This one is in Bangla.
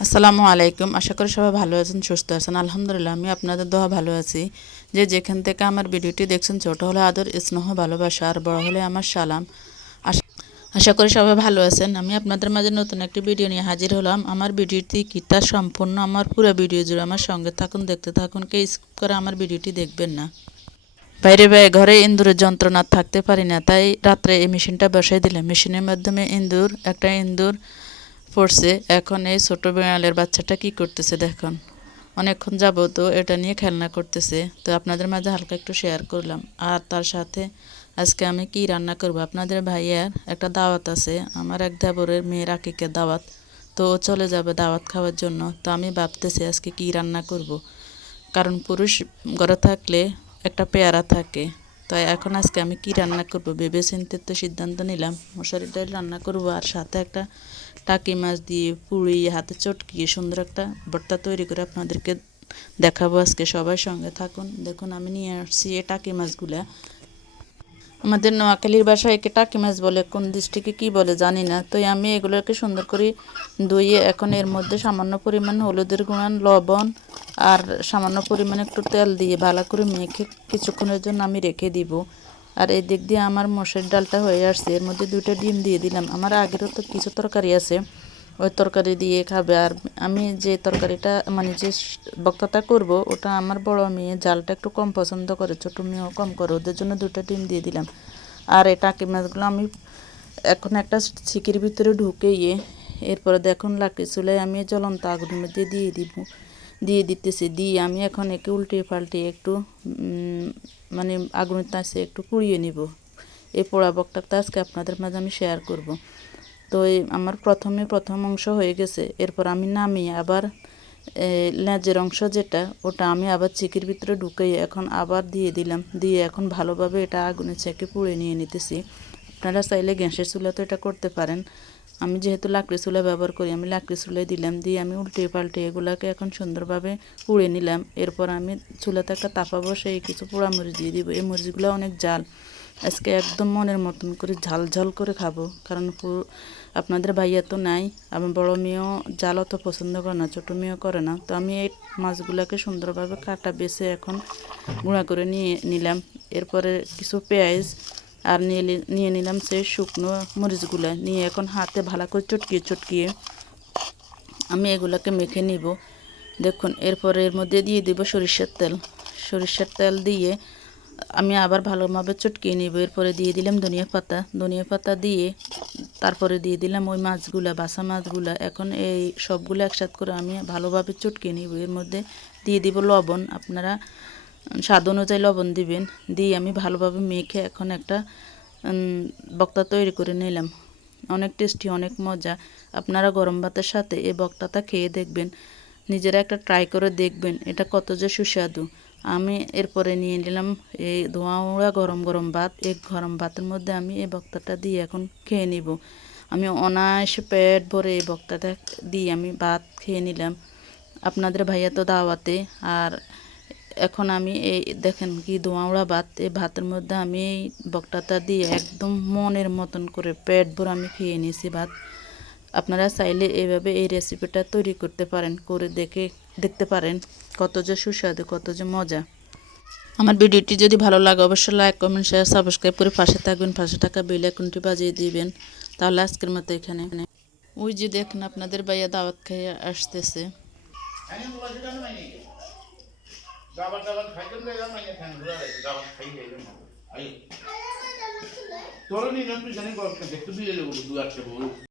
আসসালামু আলাইকুম। আশা করি সবাই ভালো আছেন, সুস্থ আছেন। আলহামদুলিল্লাহ, আমি আপনাদের দোয়া ভালো আছি। যে যেখান থেকে আমার ভিডিওটি দেখছেন, ছোট হলে আদর, স্নেহ, ভালোবাসা আর বড় হলে আমার সালাম। আশা- করি সবাই ভালো আছেন। আমি আপনাদের মাঝে নতুন একটি ভিডিও নিয়ে হাজির হলাম। আমার ভিডিওটি কি কিতা সম্পূর্ণ, আমার পুরো ভিডিও জুড়ে আমার সঙ্গে থাকুন, দেখতে থাকুন কে স্কিপ করে আমার ভিডিওটি দেখবেন না। বাইরে বাইরে ঘরে ইন্দুরের যন্ত্রণা থাকতে পারি না, তাই রাত্রে এই মেশিনটা বসাই দিলাম। মেশিনের মাধ্যমে ইন্দুর, একটা ইন্দুর পড়ছে, এখন এই ছোট বিড়ালের বাচ্চাটা কি করতেছে দেখুন। অনেকক্ষণ যাব তো এটা নিয়ে খেলনা করতেছে। তো আপনাদের মাঝে হালকা একটু শেয়ার করলাম। আর তার সাথে আজকে আমি কি রান্না করব? আপনাদের ভাইয়ার একটা দাওয়াত আছে, আমার এক দেবরের মেয়ের আকিকের দাওয়াত। তো ও চলে যাবে দাওয়াত খাওয়ার জন্য। তো আমি ভাবতেছি আজকে কি রান্না করব। কারণ পুরুষ ঘরে থাকলে একটা পেয়ারা থাকে। তাই এখন আজকে আমি কি রান্না করব ভেবে চিনতে তো সিদ্ধান্ত নিলাম। মশারি ডাল রান্না করব আর সাথে একটা টাকি মাছ দিয়ে পুড়িয়ে হাতে চটকিয়ে সুন্দর একটা ভর্তা তৈরি করে আপনাদেরকে দেখাবো আজকে সবাই সঙ্গে থাকুন। দেখুন, আমি নিয়ে আসছি এই টাকি মাছগুলা। আমাদের নোয়াখালীর বাসায় একে টাকি মাছ বলে, কোন দৃষ্টিকে কি বলে জানি না। তো আমি এগুলোকে সুন্দর করে ধুয়ে এখন এর মধ্যে সামান্য পরিমাণ হলুদের গুঁড়ান লবণ আর সামান্য পরিমাণে একটু তেল দিয়ে ভালো করে মেখে কিছুক্ষণের জন্য আমি রেখে দিব। আর এই দিক দিয়ে আমার মসের ডালটা হয়ে আসছে। এর মধ্যে দুটো ডিম দিয়ে দিলাম। আমার আগেরও তো কিছু তরকারি আছে। ওই তরকারি দিয়ে খাবে। আর আমি যে তরকারিটা মানে যে বক্তাটা করব, ওটা আমার বড় মেয়ে, জালটা একটু কম পছন্দ করে, ছোটো মেয়েও কম করে, ওদের জন্য দুটো ডিম দিয়ে দিলাম। আর এই টাকি মাছগুলো আমি এখন একটা ছিকির ভিতরে ঢুকে ইয়ে এরপরে দেখুন লাকড়ি চুলায় আমি জ্বলন্ত আগুনের মধ্যে দিয়ে দিব, দিয়ে দিতেছি। দিয়ে আমি এখন একে উল্টে পাল্টে একটু মানে আগুনের তাছে একটু পুড়িয়ে নিব। এই পোড়া বকটাটা আজকে আপনাদের মাঝে আমি শেয়ার করব। তো আমার প্রথমে প্রথম অংশ হয়ে গেছে। এরপর আমি নামিয়ে আবার লেজের অংশ যেটা, ওটা আমি আবার চিকির ভিতরে ঢুকাই এখন আবার দিয়ে দিলাম। দিয়ে এখন ভালোভাবে এটা আগুনে ছেঁকে পুড়ে নিয়ে নিতেছি। আপনারা চাইলে গ্যাসের চুলা তো এটা করতে পারেন। আমি যেহেতু লাকড়ি চুলা ব্যবহার করি, আমি লাকড়ি চুলায় দিলাম। দিয়ে আমি উল্টে পাল্টে এগুলাকে এখন সুন্দরভাবে পুড়ে নিলাম। এরপর আমি চুলাতে একটা তাপা বসে কিছু পোড়া মরিচ দিয়ে দিব। এই মরিচগুলো অনেক জাল। আজকে একদম মনের মতন করে ঝাল ঝাল করে খাব। কারণ আপনাদের ভাইয়া তো নাই আমার বড় মেয়েও জাল অত পছন্দ করে না, ছোটো মেয়েও করে না। তো আমি এই মাছগুলোকে সুন্দরভাবে কাটা বেছে এখন গুঁড়া করে নিয়ে নিলাম। এরপরে কিছু পেঁয়াজ আর নিয়ে নিয়ে নিলাম সেই শুকনো মরিচগুলো। নিয়ে এখন হাতে ভালো করে চটকিয়ে চটকিয়ে আমি এগুলোকে মেখে নিব। দেখুন, এরপরে এর মধ্যে দিয়ে দিব সরিষার তেল। সরিষার তেল দিয়ে আমি আবার ভালোভাবে চটকিয়ে নিব। এরপরে দিয়ে দিলাম ধনিয়া পাতা। ধনিয়া পাতা দিয়ে তারপরে দিয়ে দিলাম ওই মাছগুলা, বাসা মাছগুলা। এখন এই সবগুলো একসাথে করে আমি ভালোভাবে চটকিয়ে নিব। এর মধ্যে দিয়ে দিব লবণ। আপনারা স্বাদ অনুযায়ী লবণ দিবেন। দিয়ে আমি ভালোভাবে মেখে এখন একটা বক্তা তৈরি করে নিলাম। অনেক টেস্টি, অনেক মজা। আপনারা গরম ভাতের সাথে এই বক্তাটা খেয়ে দেখবেন। নিজেরা একটা ট্রাই করে দেখবেন এটা কত যে সুস্বাদু। আমি এরপরে নিয়ে নিলাম এই ধোঁয়া উড়া গরম গরম ভাত। এই গরম ভাতের মধ্যে আমি এই বক্তাটা দিয়ে এখন খেয়ে নিব। আমি অনায়াসে পেট ভরে এই বক্তাটা দিয়ে আমি ভাত খেয়ে নিলাম। আপনাদের ভাইয়া তো দাওয়াতে, আর এখন আমি এই দেখেন কি ধোঁয়াওড়া ভাত। এই ভাতের মধ্যে আমি এই বক্তাটা দিয়ে একদম মনের মতন করে পেট ভরে আমি খেয়ে নিয়েছি ভাত। আপনারা চাইলে এইভাবে এই রেসিপিটা তৈরি করতে পারেন, করে দেখে, দেখতে পারেন। কত যে সুস্বাদু, কত যে মজা। আমার ভিডিওটি যদি ভালো লাগে, অবশ্যই লাইক কমেন্ট শেয়ার সাবস্ক্রাইব করে পাশে থাকবেন, পাশে থাকা বেল আইকনটি বাজিয়ে দিবেন। তাহলে আজকের মতো এখানে। ওই যে দেখেন আপনাদের ভাইয়া দাওয়াত খেয়ে আসতেছে। তোর নি না, তুই জানি গল্প দেখতে দিয়ে দু একটা বউ